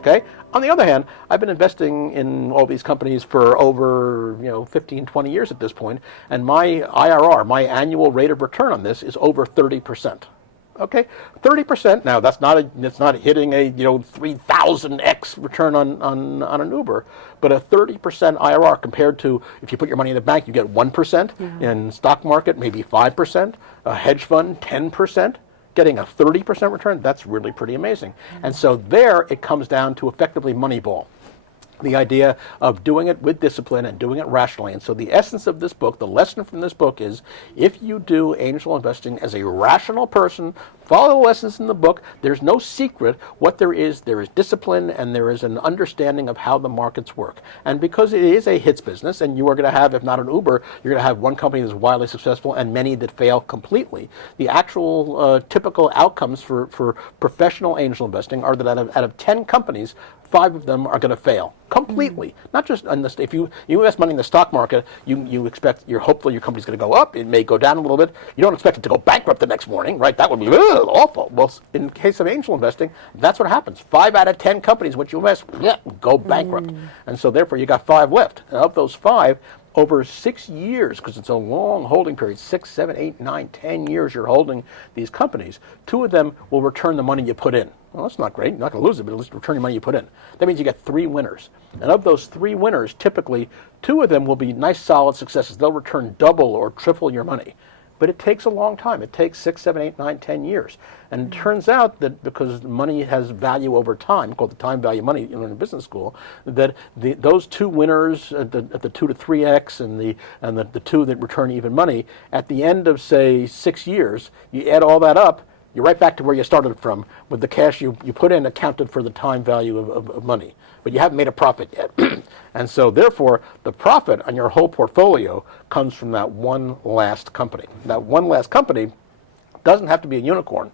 Okay. On the other hand, I've been investing in all these companies for over 15, 20 years at this point, and my IRR, my annual rate of return on this, is over 30%. Okay, 30%. Now it's not hitting a 3,000x return on an Uber, but a 30% IRR compared to if you put your money in the bank, you get 1%. In stock market, maybe 5%. A hedge fund, 10%. Getting a 30% return, that's really pretty amazing. And so there it comes down to effectively Moneyball. The idea of doing it with discipline and doing it rationally. And so the essence of this book, the lesson from this book is, if you do angel investing as a rational person, follow the lessons in the book, there's no secret. What there is discipline, and there is an understanding of how the markets work. And because it is a hits business, and you are going to have, if not an Uber, you're going to have one company that's wildly successful and many that fail completely. The actual typical outcomes for professional angel investing are that out of 10 companies, 5 of them are going to fail completely. Not just if you invest money in the stock market, you expect hopefully your company's going to go up. It may go down a little bit. You don't expect it to go bankrupt the next morning, right? That would be awful. Well, in the case of angel investing, that's what happens. 5 out of 10 companies, which you invest, go bankrupt, and so therefore you got 5 left. And of those 5, over 6 years, because it's a long holding period, 6, 7, 8, 9, 10 years you're holding these companies, 2 of them will return the money you put in. Well, that's not great. You're not going to lose it, but at least return your money you put in. That means you get 3 winners. And of those 3 winners, typically 2 of them will be nice, solid successes. They'll return double or triple your money. But it takes a long time. It takes 6, 7, 8, 9, 10 years. And it turns out that because money has value over time, called the time value money in business school, that those 2 winners at the 2 to 3x and the 2 that return even money, at the end of, say, 6 years, you add all that up, you're right back to where you started from, with the cash you put in accounted for the time value of money. But you haven't made a profit yet. And so therefore, the profit on your whole portfolio comes from that one last company. That one last company doesn't have to be a unicorn,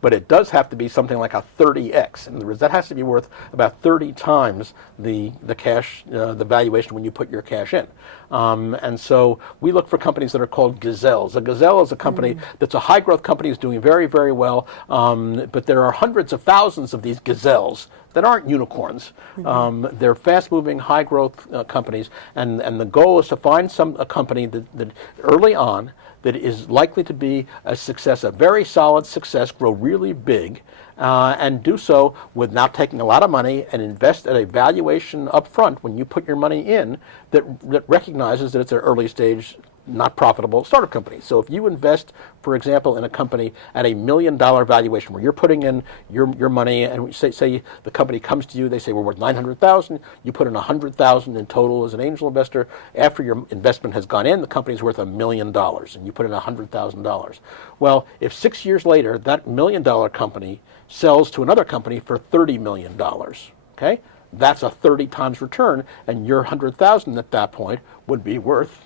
but it does have to be something like a 30x. In other words, that has to be worth about 30 times the cash, the valuation when you put your cash in. And so we look for companies that are called gazelles. A gazelle is a company that's a high-growth company, is doing very, very well, but there are hundreds of thousands of these gazelles that aren't unicorns. They're fast-moving, high-growth companies, and the goal is to find a company that early on that is likely to be a success, a very solid success, grow really big, and do so without taking a lot of money, and invest at a valuation up front when you put your money in that recognizes that it's an early stage, not profitable startup company. So if you invest, for example, in a company at $1 million valuation, where you're putting in your money, and say the company comes to you, they say we're worth $900,000, you put in $100,000 in total as an angel investor. After your investment has gone in, the company's worth $1 million, and you put in $100,000. Well, if 6 years later that $1 million company sells to another company for $30 million, okay, that's a 30 times return, and your $100,000 at that point would be worth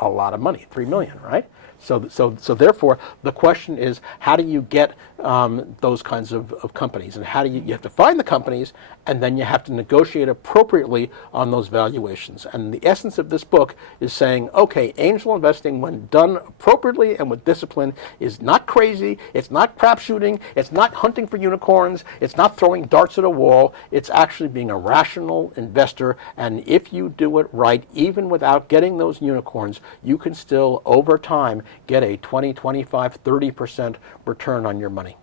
a lot of money, $3 million, right? So therefore, the question is, how do you get those kinds of companies, and how do you have to find the companies, and then you have to negotiate appropriately on those valuations. And the essence of this book is saying, okay, angel investing, when done appropriately and with discipline, is not crazy, it's not crap shooting, it's not hunting for unicorns, it's not throwing darts at a wall, it's actually being a rational investor. And if you do it right, even without getting those unicorns, you can still, over time, get a 20, 25, 30% return on your money.